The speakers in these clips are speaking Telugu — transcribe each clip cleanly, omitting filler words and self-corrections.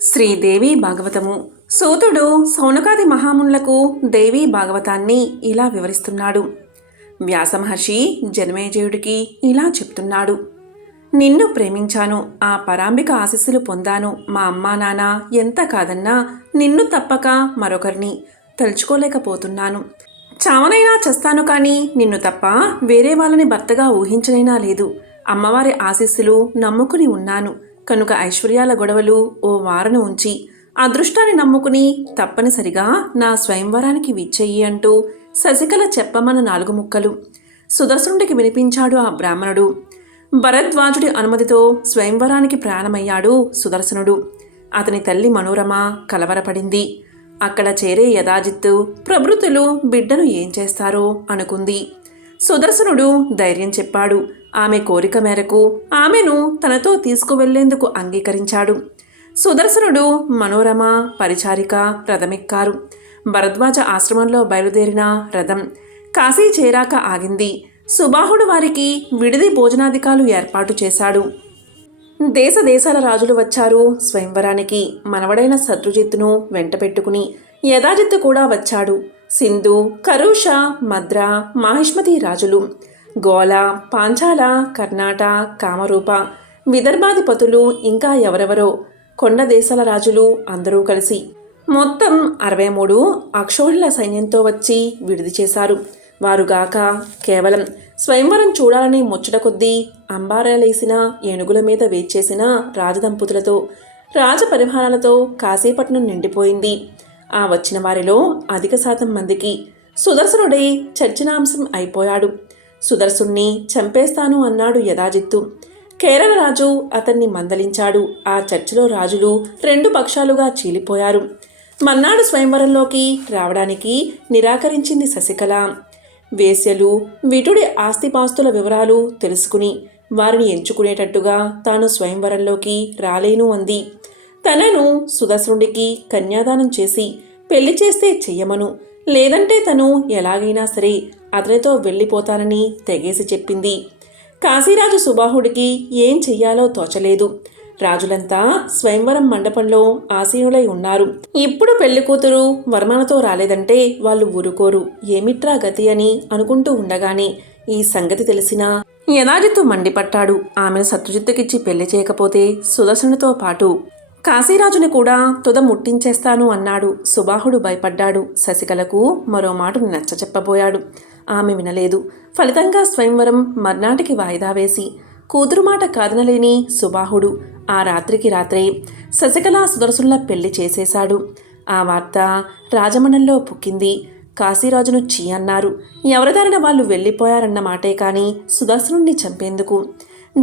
శ్రీదేవి భాగవతము. సూతుడు సౌనకాది మహామునులకు దేవీ భాగవతాన్ని ఇలా వివరిస్తున్నాడు. వ్యాసమహర్షి జనమేజయుడికి ఇలా చెప్తున్నాడు. నిన్ను ప్రేమించాను, ఆ పరాంబిక ఆశీస్సులు పొందాను. మా అమ్మా నాన్న ఎంత కాదన్నా నిన్ను తప్పక మరొకరిని తలుచుకోలేకపోతున్నాను. చావనైనా చేస్తాను కానీ నిన్ను తప్ప వేరే వాళ్ళని భర్తగా ఊహించనైనా లేదు. అమ్మవారి ఆశీస్సులు నమ్ముకుని ఉన్నాను కనుక ఐశ్వర్యాల గొడవలు ఓ వారను ఉంచి అదృష్టాన్ని నమ్ముకుని తప్పనిసరిగా నా స్వయంవరానికి విచ్చెయ్యి అంటూ శశికళ చెప్పమన్న 4 ముక్కలు సుదర్శనుడికి వినిపించాడు ఆ బ్రాహ్మణుడు. భరద్వాజుడి అనుమతితో స్వయంవరానికి ప్రయాణమయ్యాడు సుదర్శనుడు. అతని తల్లి మనోరమ కలవరపడింది. అక్కడ చేరే యదాజిత్తు ప్రభృతులు బిడ్డను ఏం చేస్తారో అనుకుంది. సుదర్శనుడు ధైర్యం చెప్పాడు. ఆమె కోరిక మేరకు ఆమెను తనతో తీసుకువెళ్లేందుకు అంగీకరించాడు. సుదర్శనుడు మనోరమ పరిచారిక రథమెక్కారు. భరద్వాజ ఆశ్రమంలో బయలుదేరిన రథం కాశీ చేరాక ఆగింది. సుబాహుడు వారికి విడిది భోజనాధికాలు ఏర్పాటు చేశాడు. దేశ దేశాల రాజులు వచ్చారు స్వయంవరానికి. మనవడైన శత్రుజిత్తును వెంట పెట్టుకుని యదాజిత్తు కూడా వచ్చాడు. సింధు, కరుష, మద్ర, మాహిష్మతి రాజులు, గోల, పాంచాల, కర్ణాట, కామరూప, విదర్భాధిపతులు, ఇంకా ఎవరెవరో కొండ దేశాల రాజులు అందరూ కలిసి మొత్తం 63 అక్షోహిణుల సైన్యంతో వచ్చి విడిది చేశారు. వారుగాక కేవలం స్వయంవరం చూడాలని ముచ్చట కొద్దీ అంబారాలేసిన ఏనుగుల మీద వేచేసిన రాజదంపతులతో రాజపరివారాలతో కాశీపట్నం నిండిపోయింది. ఆ వచ్చిన వారిలో అధిక శాతం మందికి సుదర్శనుడే చర్చనాంశం అయిపోయాడు. సుదర్శుణ్ణి చంపేస్తాను అన్నాడు యదాజిత్తు. కేరళ రాజు అతన్ని మందలించాడు. ఆ చర్చలో రాజులు 2 పక్షాలుగా చీలిపోయారు. మన్నాడు స్వయంవరంలోకి రావడానికి నిరాకరించింది శశికళ. వేశ్యలు విటుడి ఆస్తిపాస్తుల వివరాలు తెలుసుకుని వారిని ఎంచుకునేటట్టుగా తాను స్వయంవరంలోకి రాలేను అంది. తనను సుదర్శనుడికి కన్యాదానం చేసి పెళ్లి చేస్తే చెయ్యమను, లేదంటే తను ఎలాగైనా సరే అతనితో వెళ్ళిపోతానని తెగేసి చెప్పింది. కాశీరాజు సుబాహుడికి ఏం చెయ్యాలో తోచలేదు. రాజులంతా స్వయంవరం మండపంలో ఆసీనులై ఉన్నారు. ఇప్పుడు పెళ్లి కూతురు వర్మనతో రాలేదంటే వాళ్ళు ఊరుకోరు, ఏమిట్రా గతి అని అనుకుంటూ ఉండగానే ఈ సంగతి తెలిసినా యదాజిత్తు మండిపట్టాడు. ఆమెను శత్రుజిత్తుకిచ్చి పెళ్లి చేయకపోతే సుదర్శనుడితో పాటు కాశీరాజుని కూడా తుద ముట్టించేస్తాను అన్నాడు. సుబాహుడు భయపడ్డాడు. శశికళకు మరో మాటను నచ్చ చెప్పబోయాడు. ఆమె వినలేదు. ఫలితంగా స్వయంవరం మర్నాటికి వాయిదా వేసి కూతురు మాట కాదనలేని సుబాహుడు ఆ రాత్రికి రాత్రే శశికళ సుదర్శనుల పెళ్లి చేసేశాడు. ఆ వార్త రాజమండ్రిలో పుక్కింది. కాశీరాజును చీ అన్నారు. ఎవరిదారిన వాళ్ళు వెళ్ళిపోయారన్న మాటే కానీ సుదర్శనుణ్ణి చంపేందుకు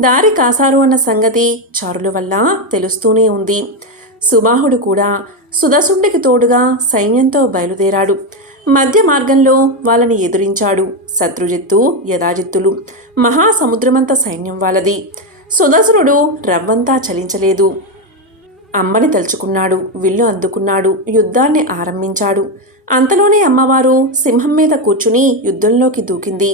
దారి కాసారు అన్న సంగతి చారుల వల్ల తెలుస్తూనే ఉంది. సుబాహుడు కూడా సుదర్శనుడికి తోడుగా సైన్యంతో బయలుదేరాడు. మధ్య మార్గంలో వాళ్ళని ఎదురించాడు. శత్రుజిత్తు, యదాజిత్తులు, మహాసముద్రమంత సైన్యం వాళ్ళది. సుదర్శనుడు రవ్వంతా చలించలేదు. అమ్మని తలుచుకున్నాడు. విల్లు అందుకున్నాడు. యుద్ధాన్ని ఆరంభించాడు. అంతలోనే అమ్మవారు సింహం మీద కూర్చుని యుద్ధంలోకి దూకింది.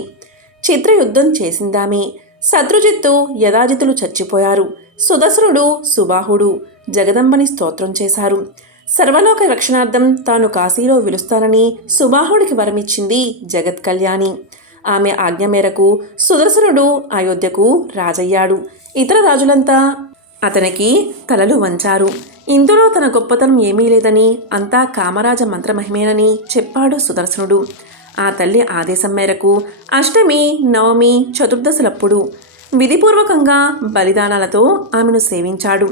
చిత్రయుద్ధం చేసిందామే. శత్రుజిత్తు, యదాజిత్తులు చచ్చిపోయారు. సుదర్శనుడు, సుబాహుడు జగదంబని స్తోత్రం చేశారు. సర్వలోక రక్షణార్థం తాను కాశీలో విలుస్తానని సుబాహుడికి వరమిచ్చింది జగత్ కళ్యాణి. ఆమె ఆజ్ఞ మేరకు సుదర్శనుడు అయోధ్యకు రాజయ్యాడు. ఇతర రాజులంతా అతనికి తలలు వంచారు. ఇందులో తన గొప్పతనం ఏమీ లేదని, అంతా కామరాజ మంత్రమహిమేనని చెప్పాడు సుదర్శనుడు. ఆ తల్లి ఆదేశం మేరకు అష్టమి, నవమి, చతుర్దశలప్పుడు విధిపూర్వకంగా బలిదానాలతో ఆమెను సేవించాడు.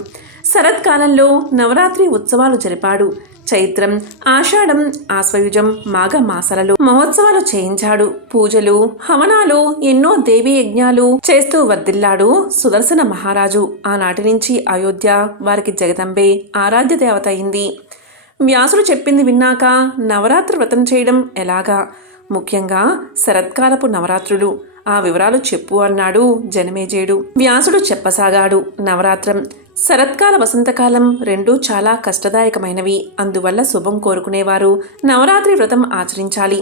శరత్కాలంలో నవరాత్రి ఉత్సవాలు జరిపాడు. చైత్రం, ఆషాఢం, ఆశ్వయుజం, మాఘ మాసాలలో మహోత్సవాలు చేయించాడు. పూజలు, హవనాలు, ఎన్నో దేవీ యజ్ఞాలు చేస్తూ వర్ధిల్లాడు సుదర్శన మహారాజు. ఆనాటి నుంచి అయోధ్య వారికి జగదంబే ఆరాధ్య దేవత అయింది. వ్యాసుడు చెప్పింది విన్నాక నవరాత్రి వ్రతం చేయడం ఎలాగా, ముఖ్యంగా శరత్కాలపు నవరాత్రులు, ఆ వివరాలు చెప్పు అన్నాడు జనమేజయుడు. వ్యాసుడు చెప్పసాగాడు. నవరాత్రం, శరత్కాల, వసంతకాలం రెండూ చాలా కష్టదాయకమైనవి. అందువల్ల శుభం కోరుకునేవారు నవరాత్రి వ్రతం ఆచరించాలి.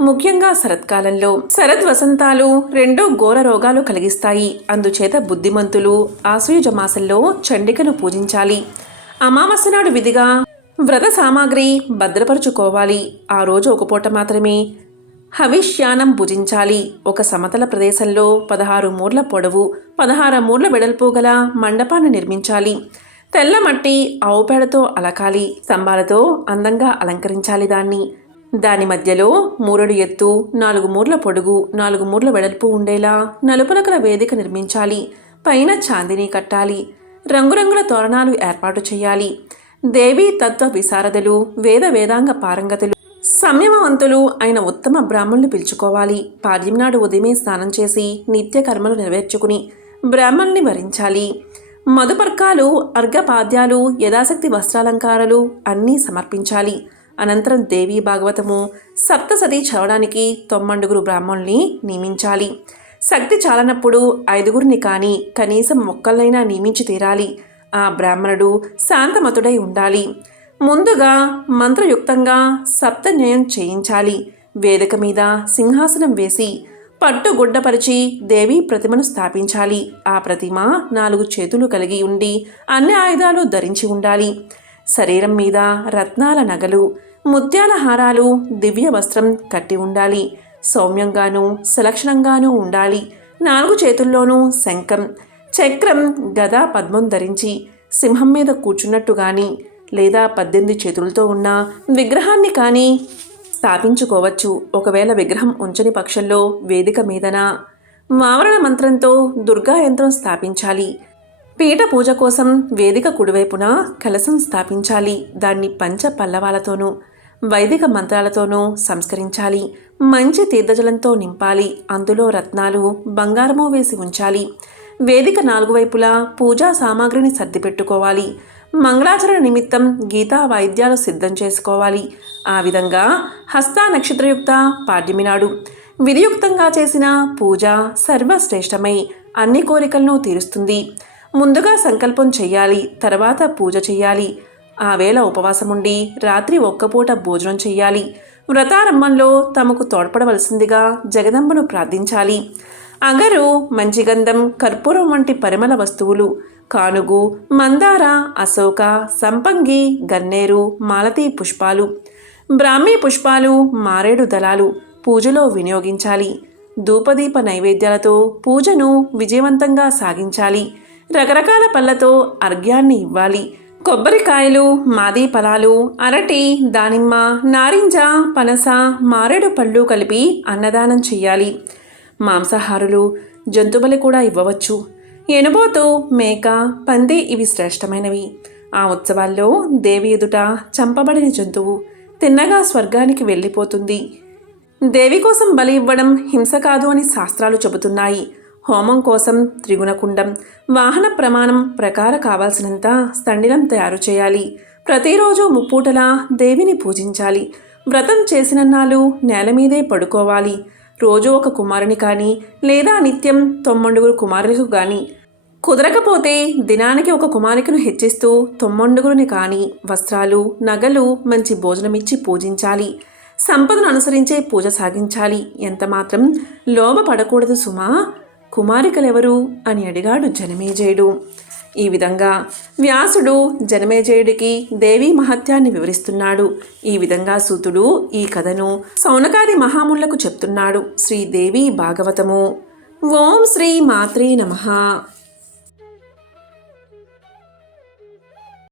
ముఖ్యంగా శరత్కాలంలో. శరద్ వసంతాలు రెండూ ఘోర రోగాలు కలిగిస్తాయి. అందుచేత బుద్ధిమంతులు ఆశ్వయుజ మాసంలో చండికను పూజించాలి. అమావాస్య నాడు విధిగా వ్రత సామాగ్రి భద్రపరుచుకోవాలి. ఆ రోజు ఒక పూట మాత్రమే హవిష్యానం భుజించాలి. ఒక సమతల ప్రదేశంలో 16 మూర్ల పొడవు 16 మూర్ల వెడల్పు గల మండపాన్ని నిర్మించాలి. తెల్ల మట్టి ఆవు పేడతో అలకాలి. స్తంభాలతో అందంగా అలంకరించాలి. దాని మధ్యలో మూరెడు ఎత్తు 4 మూర్ల పొడుగు 4 మూర్ల వెడల్పు ఉండేలా నలుపుల గల వేదిక నిర్మించాలి. పైన చాందిని కట్టాలి. రంగురంగుల తోరణాలు ఏర్పాటు చేయాలి. దేవీ తత్వ విశారదులు, వేదాంగ పారంగతులు, సంయమవంతులు అయిన ఉత్తమ బ్రాహ్మణులు పిలుచుకోవాలి. పాడ్యం నాడు ఉదయమే స్నానం చేసి నిత్య కర్మలు నెరవేర్చుకుని బ్రాహ్మణుల్ని వరించాలి. మధుపర్కాలు, అర్ఘపాద్యాలు, యథాశక్తి వస్త్రాలంకారాలు అన్నీ సమర్పించాలి. అనంతరం దేవీ భాగవతము సప్తసతి చదవడానికి 9 బ్రాహ్మణుల్ని నియమించాలి. శక్తి చాలనప్పుడు 5 కానీ కనీసం ఒక్కళ్ళైనా నియమించి తీరాలి. ఆ బ్రాహ్మణుడు శాంతమతుడై ఉండాలి. ముందుగా మంత్రయుక్తంగా సప్తన్యయం చేయించాలి. వేదిక మీద సింహాసనం వేసి పట్టుగుడ్డపరిచి దేవీ ప్రతిమను స్థాపించాలి. ఆ ప్రతిమ 4 చేతులు కలిగి ఉండి అన్ని ఆయుధాలు ధరించి ఉండాలి. శరీరం మీద రత్నాల నగలు, ముత్యాల హారాలు, దివ్య వస్త్రం కట్టి ఉండాలి. సౌమ్యంగానూ సులక్షణంగానూ ఉండాలి. 4 చేతుల్లోనూ శంఖం, చక్రం, గద, పద్మం ధరించి సింహం మీద కూర్చున్నట్టు కానీ లేదా 18 చేతులతో ఉన్న విగ్రహాన్ని కానీ స్థాపించుకోవచ్చు. ఒకవేళ విగ్రహం ఉంచని పక్షంలో వేదిక మీదన వావరణ మంత్రంతో దుర్గా యంత్రం స్థాపించాలి. పీఠ పూజ కోసం వేదిక కుడివైపున కలశం స్థాపించాలి. దాన్ని పంచ పల్లవాలతోనూ వైదిక మంత్రాలతోనూ సంస్కరించాలి. మంచి తీర్థజలంతో నింపాలి. అందులో రత్నాలు, బంగారము వేసి ఉంచాలి. వేదిక 4 వైపులా పూజా సామాగ్రిని సర్దిపెట్టుకోవాలి. మంగళాచరణ నిమిత్తం గీతా వాయిద్యాలు సిద్ధం చేసుకోవాలి. ఆ విధంగా హస్త నక్షత్రయుక్త పాడ్యమి నాడు విధియుక్తంగా చేసిన పూజ సర్వశ్రేష్టమై అన్ని కోరికలను తీరుస్తుంది. ముందుగా సంకల్పం చెయ్యాలి. తర్వాత పూజ చెయ్యాలి. ఆ వేళ ఉపవాసముండి రాత్రి ఒక్కపూట భోజనం చెయ్యాలి. వ్రతారంభంలో తమకు తోడ్పడవలసిందిగా జగదంబను ప్రార్థించాలి. అగరు, మంచిగంధం, కర్పూరం వంటి పరిమళ వస్తువులు, కానుగు, మందార, అశోక, సంపంగి, గన్నేరు, మాలతీ పుష్పాలు, బ్రాహ్మీ పుష్పాలు, మారేడు దళాలు పూజలో వినియోగించాలి. ధూపదీప నైవేద్యాలతో పూజను విజయవంతంగా సాగించాలి. రకరకాల పళ్ళతో అర్ఘ్యాన్ని ఇవ్వాలి. కొబ్బరికాయలు, మాది ఫలాలు, అరటి, దానిమ్మ, నారింజ, పనస, మారేడు పళ్ళు కలిపి అన్నదానం చెయ్యాలి. మాంసాహారులు జంతుబలి కూడా ఇవ్వవచ్చు. ఎనుబోతు, మేక, పంది ఇవి శ్రేష్టమైనవి. ఆ ఉత్సవాల్లో దేవి ఎదుట చంపబడిన జంతువు తిన్నగా స్వర్గానికి వెళ్ళిపోతుంది. దేవి కోసం బలి ఇవ్వడం హింస కాదు అని శాస్త్రాలు చెబుతున్నాయి. హోమం కోసం త్రిగుణకుండం, వాహన ప్రమాణం ప్రకారం కావాల్సినంత స్థండిలం తయారు చేయాలి. ప్రతిరోజు ముప్పూటలా దేవిని పూజించాలి. వ్రతం చేసినన్నాళ్ళు నేల మీదే పడుకోవాలి. రోజు ఒక కుమారుని కానీ లేదా నిత్యం 9 కుమారులకు కానీ, కుదరకపోతే దినానికి ఒక కుమారికను హెచ్చిస్తూ 9 కానీ వస్త్రాలు, నగలు, మంచి భోజనమిచ్చి పూజించాలి. సంపదను అనుసరించే పూజ సాగించాలి. ఎంతమాత్రం లోభపడకూడదు సుమా. కుమారికలెవరు అని అడిగాడు జనమేజయుడు. ఈ విధంగా వ్యాసుడు జనమేజయుడికి దేవీ మహత్యాన్ని వివరిస్తున్నాడు. ఈ విధంగా సూతుడు ఈ కథను సౌనకాది మహామునులకు చెప్తున్నాడు. శ్రీదేవి భాగవతము. ఓం శ్రీ మాత్రే నమః.